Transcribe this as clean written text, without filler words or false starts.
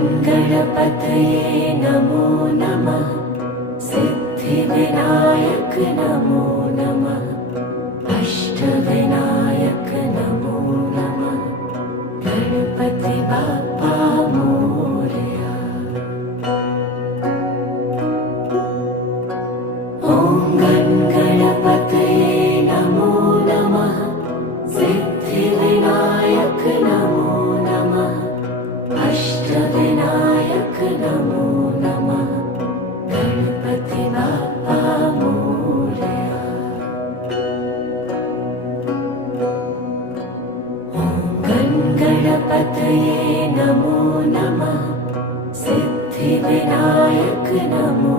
गणपतये नमो नमः। सिद्धिविनायक नमो नमः। अष्टविनायक नमो नमः। गणपति बाप्पा मोरया। ॐ गणपतये नमो नमः। सिद्धिविनायक नमो नमः। अष्टविनायक नमो नमः। गणपति बाप्पा मोरया। ॐ गणपतये नमो नमः। सिद्धिविनायक नमो